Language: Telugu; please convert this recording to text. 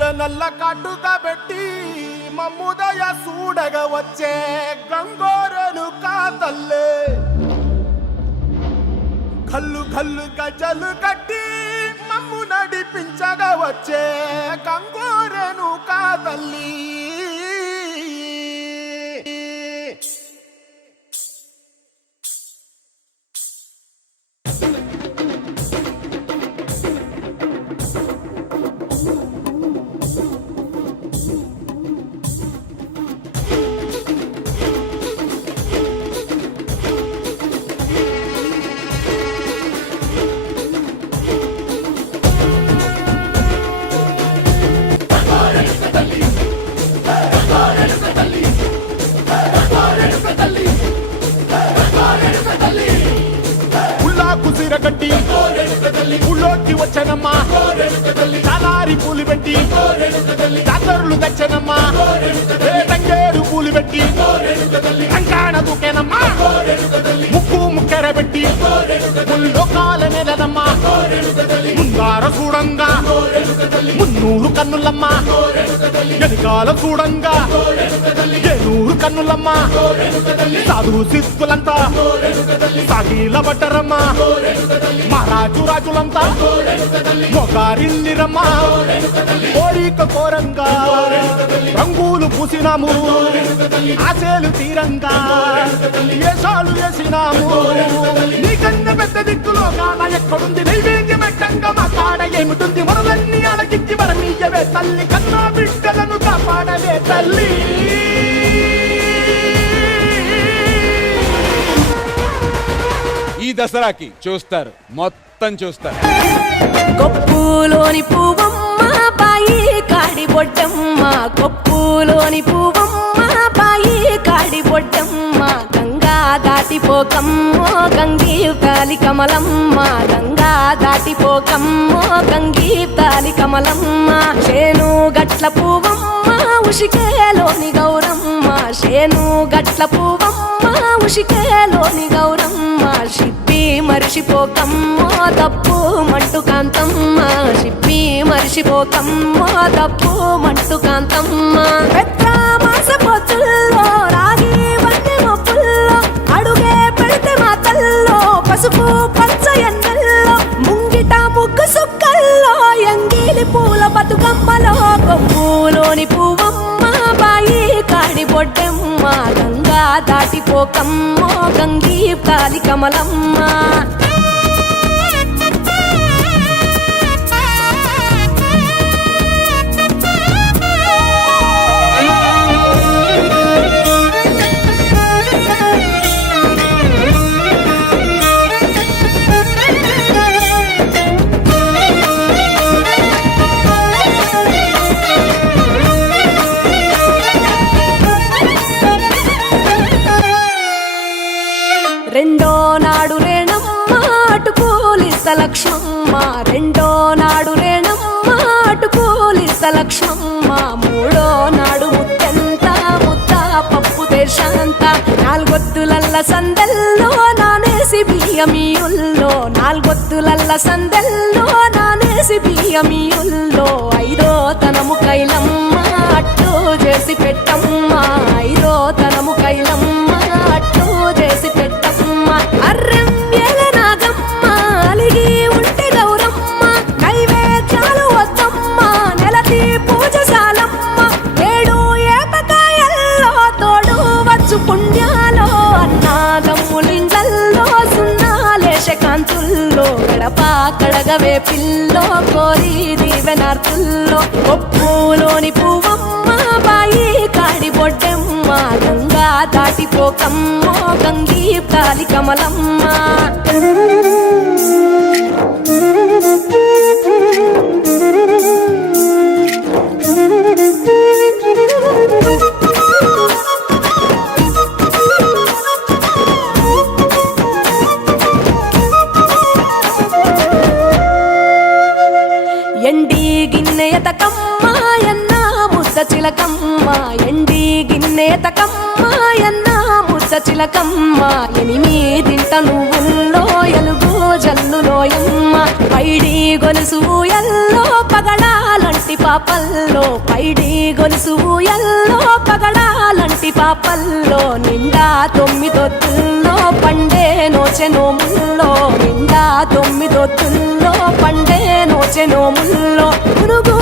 నల్ల కాటుగా పెట్టి మమ్ముదయ సూడగ వచ్చే గంగోరను కాతల్లే కల్లు కల్లు గజలు కట్టి మమ్ము నడిపించగా వచ్చే గంగోరను కాతల్లి కట్టి ఊళ్ళోకి వచ్చనమ్మా చాలారి పూలు పెట్టి జాతరులు తెచ్చనమ్మా తంగేడు పూలు పెట్టి కంకాణ దూకేనమ్మా ముక్కు ముక్కెర పెట్టి లోకాల నెలనమ్మా ముందార చూడంగా మున్నూరు కన్నులమ్మా ఎనకాల చూడంగా ఏనూరు కన్నులమ్మా సాధు సిద్ధులంతా సాగిల పడ్డరమ్మా మహారాజు రాజులంతా మొగారిల్లిరమ్మా కోరిక కోరంగా రంగులు పూసినాము ఆశలు తీరంగా ఏషాలు వేసినాము నీకన్నా పెద్ద దిక్కులో కాన ఎక్కడుంది నైవేద్యమెట్టంగా మా కాడ ఏమిటుంది మనలన్నీ అలకించి మరమీయవే తల్లి కన్నా బిడ్డలను కాపాడవే తల్లి ఈ దసరాకి చూస్తారు మొత్తం చూస్తారు కొప్పులోని పువ్వమ్మ బాయి కాడి బొడ్డమ్మ కొప్పులోని పువ్వమ్మ బాయి కాడి బొడ్డమ్మ గంగా దాటిపోకమ్మో గంగీ తాలి కమలమ్మ గంగా దాటిపోకమ్మో గంగీ తాలి కమలమ్మ శేను గట్ల పువ్వమ్మ ఉషికేలోని గౌరమ్మ శేను గట్ల పువ్వమ్మ ఉషికేలోని గౌరమ్మ షిప్పి మరిషిపోకమ్మో తప్పు మంటు కాంతమ్మ షిప్పి మరిషిపోకమ్మో తప్పు మంటు కాంతమ్మ పెద్ద మాస పొత్తుల్లో రాగి వన్నె మొప్పుల్లో అడుగే పెడితే మా తల్లో పసుపు పచ్చ ఎండల్లో ముంగిట ముగ్గు సుక్కల్లో ఎంగిలి పూల బతుకమ్మలో కొమ్ములోని పువ్వమ్మ బాయి కాడి బొడ్డమ్మ గంగా దాటిపోకమ్మో గంగీ తాలి కమలమ్మ రెండో నాడు రేణమ్మ అటుకూలిస్త లక్ష్మమ్మ రెండో నాడు రేణమ్మ అటుకూలిస్త లక్ష్మమ్మ మూడో నాడు ముత్తంత ముద్ద పప్పు దేశంత నాలుగొత్తులల్ల సందెల్లో నానేసి బియ్యమీయుల్లో నాలుగొత్తులల్ల సందెల్లో నానేసి బియ్యమీయుల్లో ఐదో తనము కైలమ్మ అట్టు చేసి పెట్టమ్మ ఐదో తనము కైలమ్మ అట్టు చేసి పెట్టమ్మ అర్రం నాగమ్మ అలిగి ఉంటే గౌరమ్మ నైవేద్యాలు వద్దమ్మ నెలతి పూజశాలమ్మ ఏడు ఏపకాయల్లో తోడు వచ్చు పుణ్యాలో అన్నాదమ్ములింగల్లో సున్నాలేశ కాంతుల్లో గడప కడగవే పిల్లో కోరి దీవెనార్తుల్లో కొప్పులోని పువ్వమ్మ బాయి కాడి బొడ్డమ్మ గంగా దాటిపోకమ్మో గంగీ తాలి కమలమ్మ ఎండి గిన్నెయతకమ్మ ఎన్న ముద్ద చిలకమ్మ ఎండి గిన్నెయతకమ్మ ఎన్న ముద్ద చిలకమ్మ ఎనిమిదింట నువ్వుల్లో ఎలుగు జల్లులోయమ్మ పైడి గొలుసు ఎల్లో పగడాలంటి లాంటి పాపల్లో పైడి గొలుసు ఎల్లో పగడాలంటి పాపల్లో నిండా 9 ఒత్తుల్లో పండే నోచె నోముల్లో నిండా 9 ఒత్తుల్లో పండే నోచె నోముల్లో పురుగు